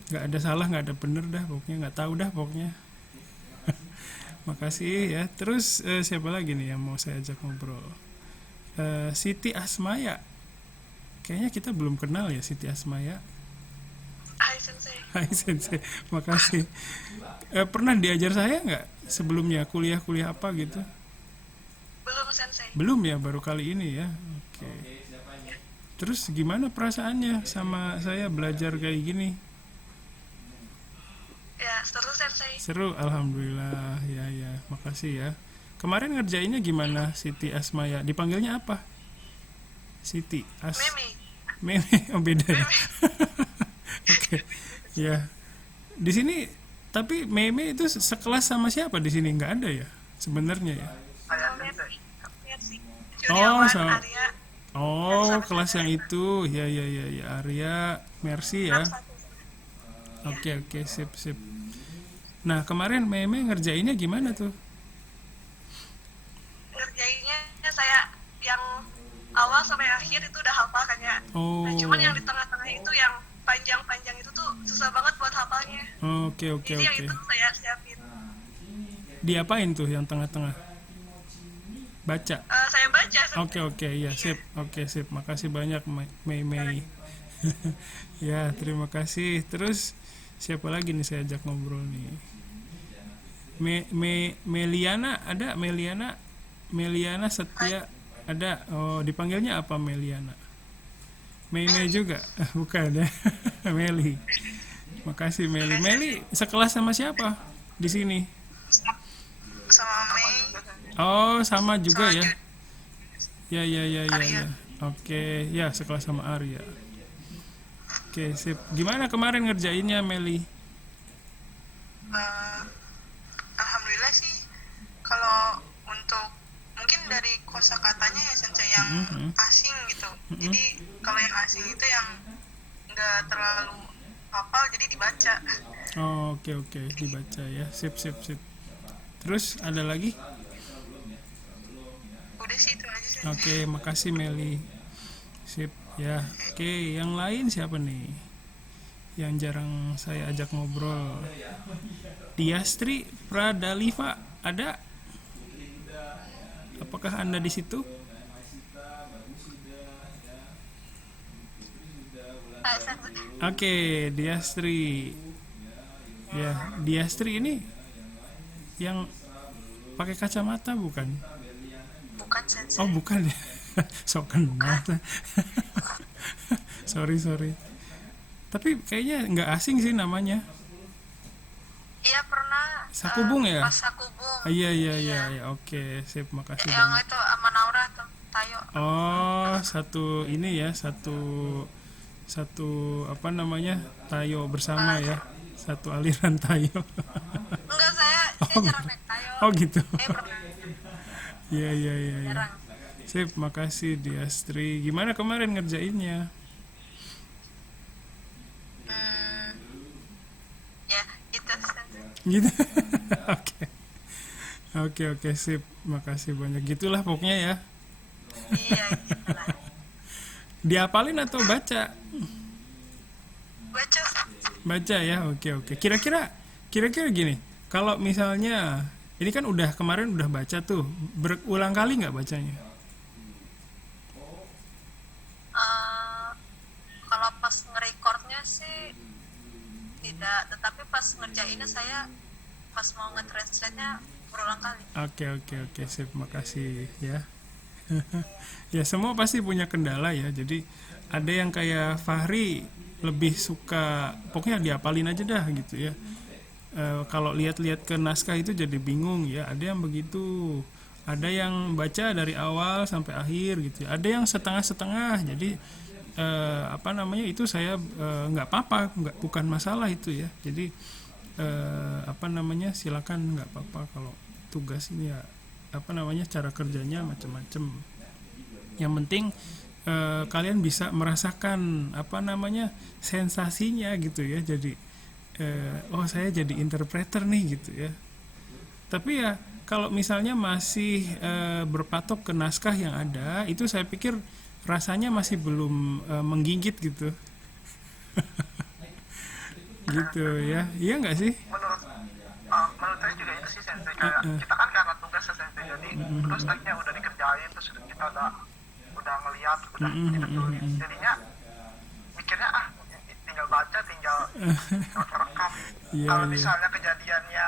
Nggak ada salah, nggak ada bener dah pokoknya, nggak tahu dah pokoknya. Makasih ya. Terus siapa lagi nih yang mau saya ajak ngobrol? Siti Asmaya. Kayaknya kita belum kenal ya Siti Asmaya. Hai sensei. Hai Sensei, makasih. Pernah diajar saya nggak sebelumnya kuliah-kuliah apa gitu? Belum sensei. Belum ya, baru kali ini ya. Oke. Terus gimana perasaannya sama saya belajar kayak gini? Ya seru sensei. Seru, alhamdulillah. Ya, makasih ya. Kemarin ngerjainnya gimana Siti Asmaya? Dipanggilnya apa? Siti Mimi. Oh beda ya. Oke. Ya. Di sini tapi Meme itu sekelas sama siapa di sini? Nggak ada ya sebenarnya ya. Saya sensei. Mercy. Oh, Juliawan, sama. Arya. Oh, kelas yang itu. Ya, Arya, Mercy ya. Oke, sip. Nah, kemarin Meme ngerjainnya gimana tuh? Ngerjainnya saya yang awal sampai akhir itu udah hafal kan ya. Oh. Nah, cuman yang di tengah-tengah itu yang panjang-panjang itu tuh susah banget buat hafalnya. Oke. Jadi yang itu saya siapin. Diapain tuh yang tengah-tengah? Baca. Saya baca. Oke, ya, sip. Oke, sip. Makasih banyak Mei. Ya, terima kasih. Terus siapa lagi nih saya ajak ngobrol nih? Meliana ada? Meliana Setia ada. Oh, dipanggilnya apa Meliana? Mei juga? Bukan ya. Meli. Makasih Meli sekelas sama siapa di sini? Sama Mei. Oh, sama juga sama ya. Jun Ya, ya, ya, ya, Arya. ya. Oke, ya sekelas sama Arya. Oke, sip. Gimana kemarin ngerjainnya, Meli? Eh, Alhamdulillah sih kalau untuk mungkin dari kosakatanya ya sensei yang Mhm. asing gitu. Jadi kalau yang asing itu yang nggak terlalu hafal jadi dibaca. Oh, oke, oke, dibaca ya. Sip, sip, sip. Terus ada lagi? Udah sih itu aja sih. Oke, makasih Meli. Sip, ya. Oke, yang lain siapa nih? Yang jarang saya ajak ngobrol. Diastri Pradaliva, ada? Apakah Anda di situ? Oke, Diastri. Ya, Diastri ini yang pakai kacamata bukan? Bukan sensei. Oh, bukan ya. Sok kenal. Sorry, sorry. Tapi kayaknya nggak asing sih namanya. Iya pernah. Sakubung ya? Pas Sakubung. Ah, iya, iya, iya, iya. Oke, sip, makasih Yang banyak. itu sama Naura tuh, Tayo. Oh, satu ini ya, satu apa namanya? Tayo bersama ya. Satu aliran Tayo. Enggak, saya jarang naik Tayo. Oh, gitu. Pernah Iya, iya, iya, iya. jarang. Sip, makasih Diastri. Gimana kemarin ngerjainnya? Ya, gitu sensei. Gitu. Oke. Oke, oke, sip. Makasih banyak. Gitulah pokoknya ya. Iya, gitu lah. Diapalin atau baca? Baca. Baca ya. Oke, oke. Kira-kira gini. Kalau misalnya ini kan kemarin udah baca tuh. Berulang kali nggak bacanya? Kalau pas nge-recordnya sih tidak, tetapi pas ngerjainnya saya pas mau nge-translate-nya berulang kali. Oke, oke, oke. Sip, makasih ya. Ya, semua pasti punya kendala ya. Jadi ada yang kayak Fahri lebih suka pokoknya diapalin aja dah gitu ya. Kalau lihat-lihat ke naskah itu jadi bingung ya. Ada yang begitu. Ada yang baca dari awal sampai akhir gitu ya. Ada yang setengah-setengah. Jadi apa namanya itu saya nggak apa-apa, bukan masalah itu ya. Jadi apa namanya silakan, nggak apa-apa kalau tugas ini ya apa namanya cara kerjanya macam-macam. Yang penting kalian bisa merasakan apa namanya sensasinya gitu ya. Jadi oh saya jadi interpreter nih gitu ya. Tapi ya kalau misalnya masih berpatok ke naskah yang ada, itu saya pikir rasanya masih belum menggigit gitu. Gitu ya. Iya nggak sih? Menurut saya juga itu sih sensei, kayak kita kan karena tugas ya, sensei, jadi terus teknya udah dikerjain, terus kita udah ngeliat, udah kita tulis, jadinya mikirnya tinggal baca, tinggal rekam. Iya, Kalau iya. misalnya kejadiannya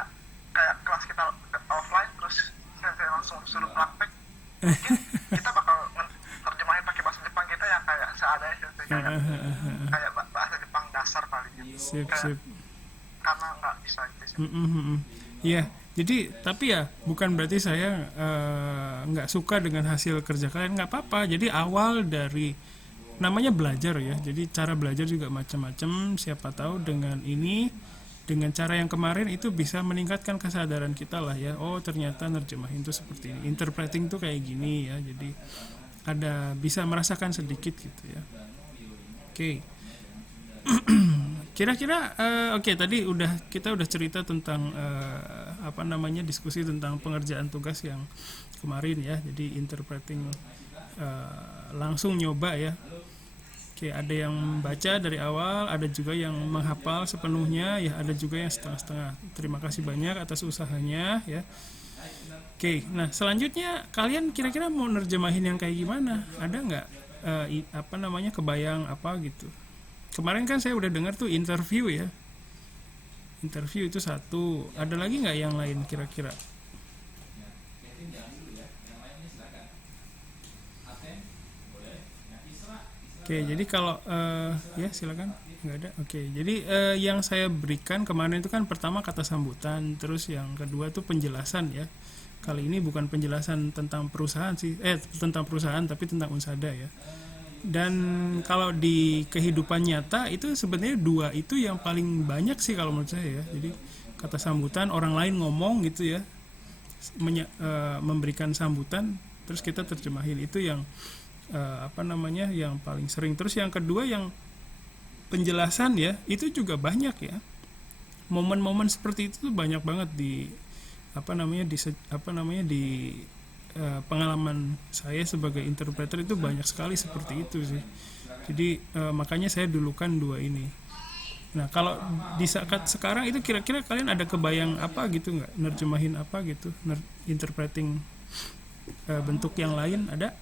kayak kelas kita offline terus sensei langsung suruh praktek, mungkin kita bakal terjemahin pakai bahasa Jepang kita yang kayak seadanya sensei, kayak bahasa Jepang dasar paling gitu. Sip, Kayak sip. karena nggak bisa gitu sih. Iya, jadi tapi ya bukan berarti saya nggak suka dengan hasil kerja kalian, nggak apa-apa. Jadi awal dari namanya belajar ya. Jadi cara belajar juga macam-macam. Siapa tahu dengan cara yang kemarin itu bisa meningkatkan kesadaran kita lah ya. Oh ternyata nerjemahin itu seperti ini, interpreting tuh kayak gini ya. Jadi ada bisa merasakan sedikit gitu ya. Oke. Kira-kira oke, tadi kita udah cerita tentang apa namanya diskusi tentang pengerjaan tugas yang kemarin ya. Jadi interpreting langsung nyoba ya. Oke, ada yang baca dari awal, ada juga yang menghafal sepenuhnya ya, ada juga yang setengah-setengah. Terima kasih banyak atas usahanya ya. Oke, nah selanjutnya kalian kira-kira mau nerjemahin yang kayak gimana? Ada nggak apa namanya kebayang apa gitu? Kemarin kan saya udah dengar tuh interview ya. Interview itu satu. Ada lagi nggak yang lain kira-kira? Oke, jadi kalau ya silakan. Nggak ada. Oke, jadi yang saya berikan kemarin itu kan pertama kata sambutan, terus yang kedua tuh penjelasan ya. kali ini bukan penjelasan tentang perusahaan sih, tentang perusahaan tapi tentang unsada ya. Dan kalau di kehidupan nyata itu sebenarnya dua itu yang paling banyak sih kalau menurut saya ya. Jadi kata sambutan, orang lain ngomong gitu ya, memberikan sambutan, terus kita terjemahin, itu yang yang paling sering. Terus yang kedua yang penjelasan ya, itu juga banyak ya. Momen-momen seperti itu tuh banyak banget di pengalaman saya sebagai interpreter, itu banyak sekali seperti itu sih. Jadi makanya saya dulukan dua ini. Nah kalau di saat sekarang itu kira-kira kalian ada kebayang apa gitu nggak, nerjemahin apa gitu, interpreting bentuk yang lain ada?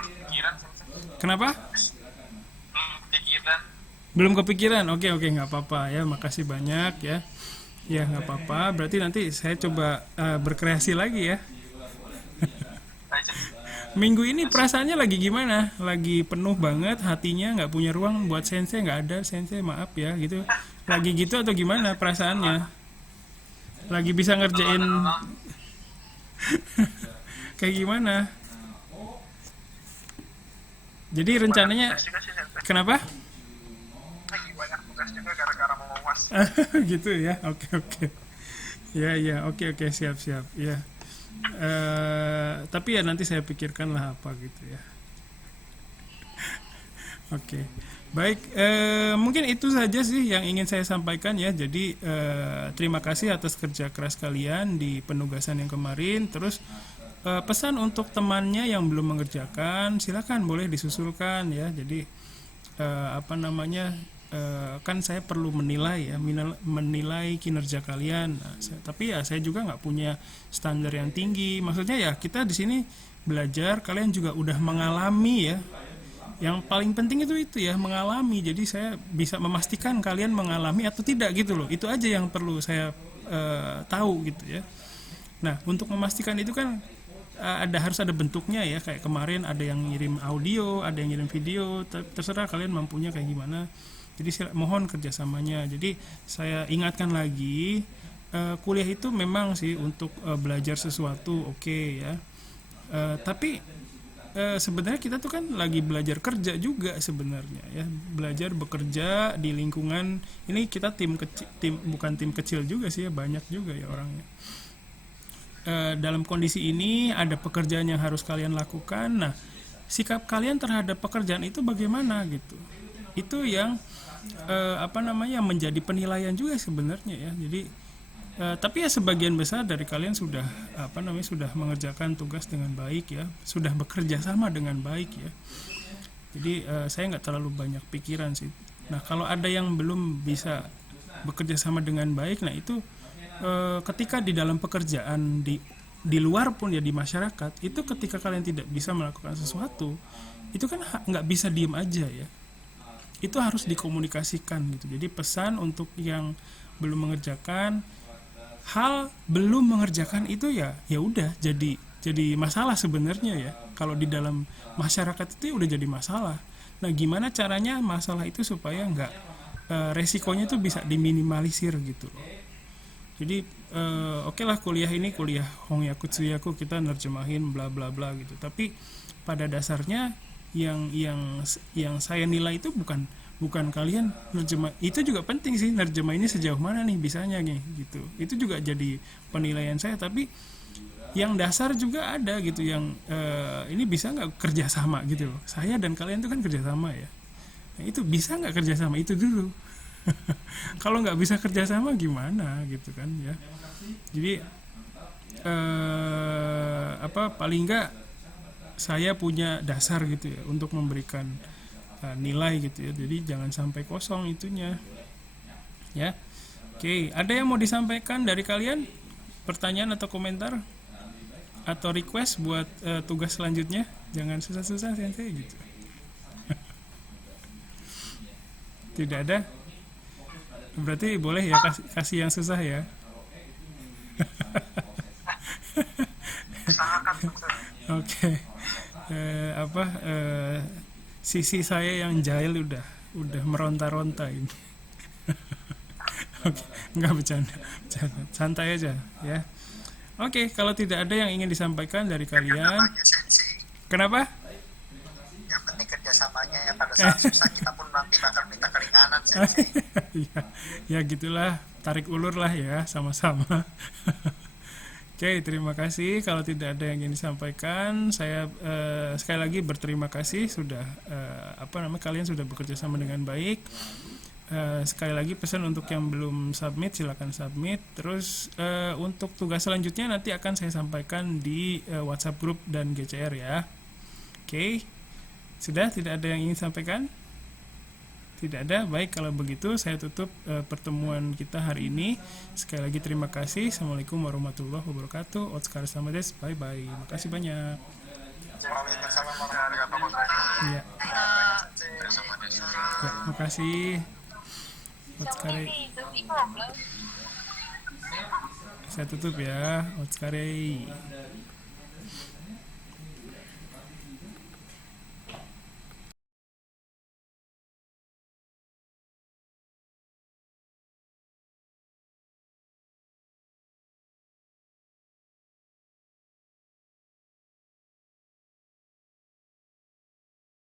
Pikiran, Kenapa? pikiran. Belum kepikiran? Oke, nggak apa-apa ya, makasih banyak ya. Ya nggak apa-apa, berarti nanti saya coba berkreasi lagi ya. Minggu ini perasaannya lagi gimana? Lagi penuh banget hatinya, nggak punya ruang buat sensei, nggak ada sensei, maaf ya gitu. Lagi gitu atau gimana perasaannya? Lagi bisa ngerjain kayak gimana? Jadi rencananya Tugas juga sih, Sensei. kenapa? Lagi banyak tugas juga gara-gara mau UAS. Gitu ya, oke. Ya, oke, siap ya. Tapi ya nanti saya pikirkan lah apa gitu ya. Oke, baik, mungkin itu saja sih yang ingin saya sampaikan ya. Jadi terima kasih atas kerja keras kalian di penugasan yang kemarin. Terus pesan untuk temannya yang belum mengerjakan, silakan boleh disusulkan ya. Jadi kan saya perlu menilai ya, menilai kinerja kalian. Nah, tapi ya saya juga nggak punya standar yang tinggi. Maksudnya ya kita di sini belajar, kalian juga udah mengalami ya. Yang paling penting itu ya, mengalami. Jadi saya bisa memastikan kalian mengalami atau tidak gitu loh. Itu aja yang perlu saya tahu gitu ya. Nah untuk memastikan itu kan harus ada bentuknya ya. Kayak kemarin ada yang ngirim audio, ada yang ngirim video, terserah kalian mampunya kayak gimana. Jadi mohon kerjasamanya. Jadi saya ingatkan lagi, kuliah itu memang sih untuk belajar sesuatu, oke ya. Tapi sebenarnya kita tuh kan lagi belajar kerja juga sebenarnya ya. Belajar bekerja di lingkungan ini, kita bukan tim kecil juga sih ya, banyak juga ya orangnya. Dalam kondisi ini ada pekerjaan yang harus kalian lakukan. Nah, sikap kalian terhadap pekerjaan itu bagaimana gitu? Itu yang menjadi penilaian juga sebenarnya ya. Jadi tapi ya sebagian besar dari kalian sudah sudah mengerjakan tugas dengan baik ya, sudah bekerja sama dengan baik ya. Jadi saya nggak terlalu banyak pikiran sih. Nah kalau ada yang belum bisa bekerja sama dengan baik, nah itu ketika di dalam pekerjaan di luar pun ya, di masyarakat itu, ketika kalian tidak bisa melakukan sesuatu itu kan nggak bisa diem aja ya. Itu harus dikomunikasikan gitu. Jadi pesan untuk yang belum mengerjakan itu ya udah jadi masalah sebenarnya ya. Kalau di dalam masyarakat itu udah jadi masalah. Nah gimana caranya masalah itu supaya nggak resikonya itu bisa diminimalisir gitu loh. Jadi oke lah, kuliah Hongyaku Tsuyaku kita nerjemahin bla bla bla gitu. Tapi pada dasarnya yang saya nilai itu bukan kalian nerjemah. Itu juga penting sih, nerjemah ini sejauh mana nih bisanya nih gitu. Itu juga jadi penilaian saya. Tapi yang dasar juga ada gitu, yang ini bisa nggak kerjasama gitu loh. Saya dan kalian itu kan kerjasama ya. Nah, itu bisa nggak kerjasama itu dulu. Kalau nggak bisa kerjasama gimana gitu kan ya. Jadi paling nggak saya punya dasar gitu ya untuk memberikan nilai gitu ya. Jadi jangan sampai kosong itunya ya. Oke, ada yang mau disampaikan dari kalian, pertanyaan atau komentar atau request buat tugas selanjutnya? Jangan susah-susah sensei gitu. Tidak ada? Berarti boleh ya kasih yang susah ya. Oke. Sisi saya yang jahil udah meronta-ronta ini. Oke, nggak bercanda, santai aja ya. Oke, kalau tidak ada yang ingin disampaikan dari kalian, Namanya sensei. kenapa? Yang penting kerjasamanya pada saat susah kita pun nanti bakal minta keringanan sensei. ya, ya gitulah, tarik ulur lah ya, sama-sama. Oke, terima kasih. Kalau tidak ada yang ingin disampaikan, saya sekali lagi berterima kasih sudah kalian sudah bekerja sama dengan baik. Sekali lagi pesan untuk yang belum submit, silakan submit. Terus untuk tugas selanjutnya nanti akan saya sampaikan di WhatsApp group dan GCR ya. Oke, sudah tidak ada yang ingin sampaikan? Tidak ada. Baik, kalau begitu saya tutup pertemuan kita hari ini. Sekali lagi terima kasih. Assalamualaikum warahmatullahi wabarakatuh. Otskar sama des. Bye bye. Makasih banyak. Waalaikumsalam warahmatullahi wabarakatuh. Ya, Sama ada ya makasih. Otskare. Saya tutup ya. Otskare.